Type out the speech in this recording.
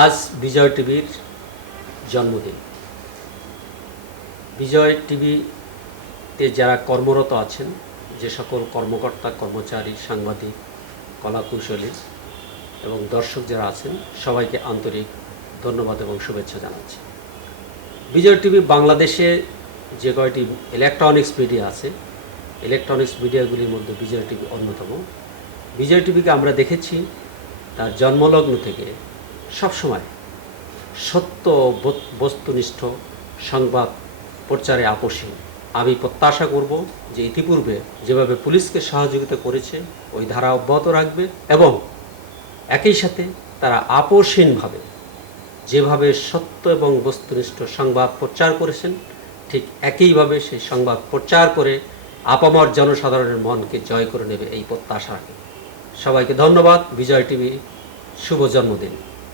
আজ বিজয় টিভির জন্মদিন। বিজয় টিভিতে যারা কর্মরত আছেন, যে সকল কর্মকর্তা, কর্মচারী, সাংবাদিক, কলাকুশলী এবং দর্শক যারা আছেন, সবাইকে আন্তরিক ধন্যবাদ এবং শুভেচ্ছা জানাচ্ছি। বিজয় টিভি বাংলাদেশে যে কয়টি ইলেকট্রনিক্স মিডিয়া আছে, ইলেকট্রনিক্স মিডিয়াগুলির মধ্যে বিজয় টিভি অন্যতম। বিজয় টিভিকে আমরা দেখেছি তার জন্মলগ্ন থেকে সবসময় সত্য বস্তুনিষ্ঠ সংবাদ প্রচারে আপোষহীন। আমি প্রত্যাশা করব যে ইতিপূর্বে যেভাবে পুলিশকে সহযোগিতা করেছে ওই ধারা অব্যাহত রাখবে এবং একই সাথে তারা আপোষহীনভাবে যেভাবে সত্য এবং বস্তুনিষ্ঠ সংবাদ প্রচার করেছেন ঠিক একইভাবে সেই সংবাদ প্রচার করে আপামর জনসাধারণের মনকে জয় করে নেবে এই প্রত্যাশা রাখে। সবাইকে ধন্যবাদ। বিজয় টিভি শুভ জন্মদিন।